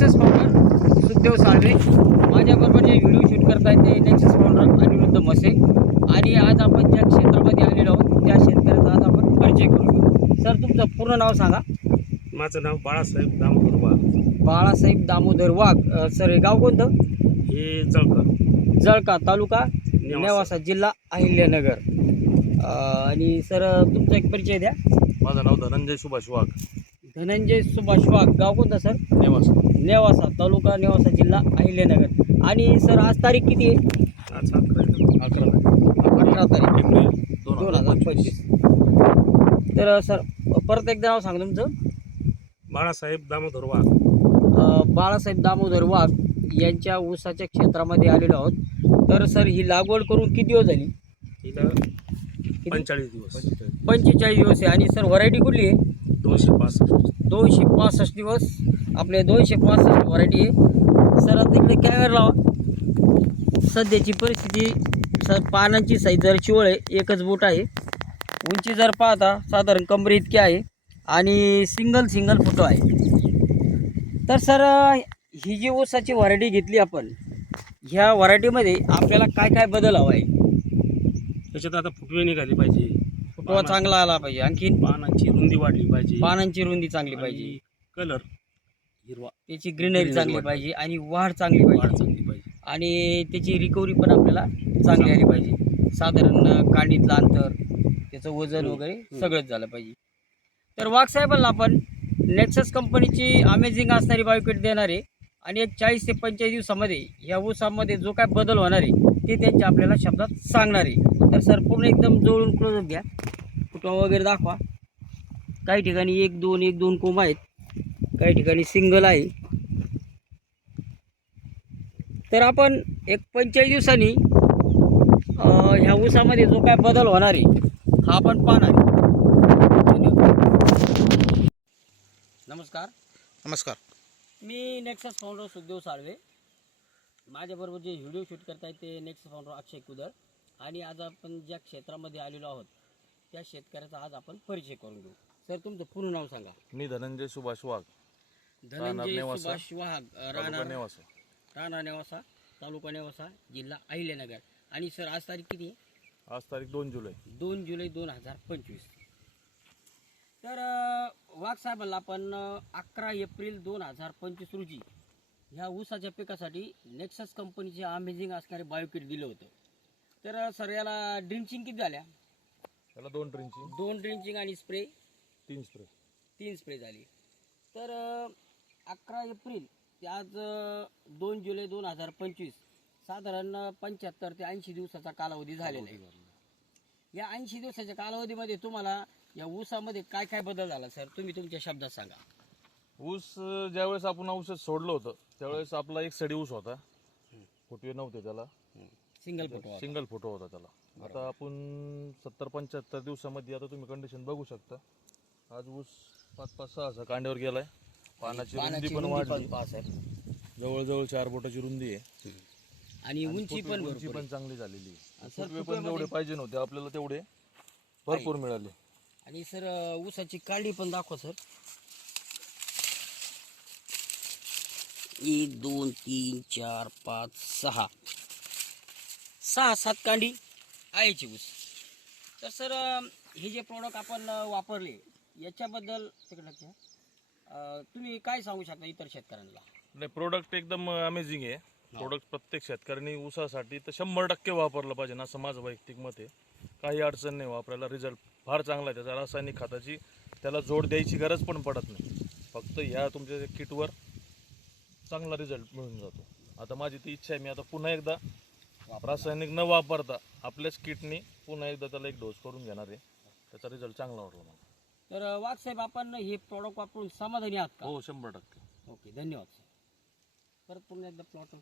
Nexus founder Sukhdev Salve. माझ्याबरोबर जे video shoot करतायत ते नेक्सस फाउंडर अनिरुद्ध मसे आणि आज आपण ज्या क्षेत्रामध्ये आलेलो आहोत त्या शेतकऱ्याचा आज आपण परिचय करू घेऊ सर तुमचं पूर्ण नाव सांगा. माझं नाव बाळासाहेब दामोदर वाघ. बाळासाहेब दामोदर वाघ. सर हे गाव कोणतं? हे जळकर जळका तालुका नेवासा. जिल्हा अहिल्यानगर. आणि सर तुमचा एक परिचय द्या. माझं नाव धनंजय सुभाष वाघ. धनंजय सुभाष वाघ गाव कोणतं सर? नेवासा. नेवासा तालुका नेवासा जिल्हा अहिल्यानगर. आणि सर आज तारीख किती आहे? आज अकरा अकरा अठरा तारीख. एप्रिल दोन हजार पंचवीस. तर सर परत एकदा नाव सांगा तुमचं. बाळासाहेब दामोदर वाघ. अ, बाळासाहेब दामोदर वाघ यांच्या ऊसाच्या क्षेत्रामध्ये आलेलो आहोत. तर सर ही लागवड करून किती दिवस झाली? हिला पंचेचाळीस दिवस. पंचेचाळीस दिवस आहे. आणि सर व्हरायटी कुठली आहे? दोनशे पासष्ट. दोनशे पासष्ट दिवस. आपले दोनशे पासष्ट व्हरायटी आहे सर आता इकडे कॅमेरा लावा. सध्याची परिस्थिती सर पानांची साईज जर चिवळ आहे एकच बोट आहे. उंची जर पाहता साधारण कमरे इतकी आहे. आणि सिंगल सिंगल फोटो आहे. तर सर ही जी ऊसाची व्हरायटी घेतली आपण ह्या व्हरायटीमध्ये आपल्याला काय काय बदल हवा आहे त्याच्यात आता फुटवे निघाली पाहिजे. फुटवा चांगला आला पाहिजे आणखीन? पानांची रुंदी वाढली पाहिजे. पानांची रुंदी चांगली पाहिजे. कलर हिरवा. त्याची ग्रीनरी चांगली पाहिजे आणि वाढ चांगली वाढ पाहिजे चांगली पाहिजे. आणि त्याची रिकव्हरी पण आपल्याला चांगली आली पाहिजे. साधारण कांडीतलं अंतर त्याचं वजन हम्म. वगैरे सगळंच झालं पाहिजे. तर वाघ साहेबांना आपण नेक्सस कंपनीची अमेझिंग असणारी बायोकिट देणार आणि एक चाळीस ते पंचेचाळीस दिवसामध्ये ह्या ऊसामध्ये जो काय बदल होणार आहे ते त्यांच्या आपल्याला शब्दात सांगणार आहे. तर सर पूर्ण एकदम जवळून क्लोजअप घ्या. फुटवा वगैरे दाखवा. काही ठिकाणी एक दोन एक दोन कोंब आहेत. काही ठिकाणी सिंगल आहे. तर आपण एक पंचेचाळीस दिवसांनी ह्या ऊसामध्ये जो काय बदल होणार आहे हा आपण पाहणार आहे. नमस्कार. नमस्कार. मी नेक्सस फाउंडर सुखदेव साळवे. माझ्याबरोबर जे व्हिडिओ शूट करतायत ते नेक्सस फाउंडर अक्षय कुदर आणि आज आपण ज्या क्षेत्रामध्ये आलेलो आहोत त्या शेतकऱ्याचा आज आपण परिचय करून घेऊ सर तुमचं पूर्ण नाव सांगा. मी धनंजय सुभाष वाघ. धनंजय नेवासा. सुभाष वाघ तालुका राहणार नेवासा. राणा नेवासा तालुका नेवासा जिल्हा अहिल्यानगर. आणि सर आज तारीख किती? आहे आज तारीख दोन जुलै. दोन जुलै दोन हजार पंचवीस. तर अ, वाघ साहेबांना आपण अकरा एप्रिल दोन हजार पंचवीस रोजी ह्या ऊसाच्या पिकासाठी नेक्सस कंपनीचे अमेझिंग असणारे बायोकिट दिलं होतं. तर अ, सर याला ड्रिंचिंग किती झाल्या? त्याला दोन ड्रिंचिंग. दोन ड्रिंचिंग आणि स्प्रे. तीन स्प्रे. तीन स्प्रे झाली. तर अकरा एप्रिल ते आज दोन जुलै दोन हजार पंचवीस साधारण पंच्याहत्तर ते ऐंशी दिवसाचा कालावधी झालेला आहे. या ऐंशी दिवसाच्या कालावधीमध्ये तुम्हाला या ऊसामध्ये काय काय बदल झाला सर? तुम्ही तुमच्या शब्दात सांगा. ऊस ज्यावेळेस आपण औषध सोडलं होतं त्यावेळेस आपला एक सडी ऊस होता फुटवे नव्हते त्याला. सिंगल फोटो सिंगल फोटो होता त्याला. आता आपण सत्तर पंच्याहत्तर दिवसामध्ये आता तुम्ही कंडिशन बघू शकता. आज ऊस पाच पाच सहा सहा कांड्यावर गेलाय. पानाची रुंदी पण वाढली. पहा सर जवळजवळ चार बोटाची रुंदी आहे. आणि उंची पण उंची भरपूर पण चांगली झालेली आहे. फुटवे पण जेवढे पाहिजे नव्हते आपल्याला तेवढे भरपूर मिळाले. आहे. आणि सर ऊसाची काळी पण दाखवा सर. एक दोन तीन चार पाच सहा. सहा सात कांडी आहेची ऊस. तर सर हे जे प्रॉडक्ट आपण वापरले याच्याबद्दल तिकडे तुम्ही काय सांगू शकता इतर शेतकऱ्यांना? नाही प्रोडक्ट एकदम अमेझिंग आहे. प्रोडक्ट प्रत्येक शेतकऱ्यांनी ऊसासाठी तर शंभर टक्के वापरलं पाहिजे ना असं माझं वैयक्तिक मत आहे. काही अडचण नाही वापरायला रिझल्ट फार चांगला आहे. त्याचा रासायनिक खताची त्याला जोड द्यायची गरज पण पडत नाही. फक्त ह्या तुमच्या किटवर चांगला रिझल्ट मिळून जातो. आता माझी ती इच्छा आहे मी आता पुन्हा एकदा रासायनिक न वापरता आपल्याच किटनी पुन्हा एकदा त्याला एक डोस करून घेणार आहे. त्याचा रिझल्ट चांगला वाटला मला तर वाघ साहेब आपण हे प्रॉडक्ट वापरून समाधानी आहात का? हो शंभर टक्के. ओके धन्यवाद सर परत पुन्हा एकदा प्लॉट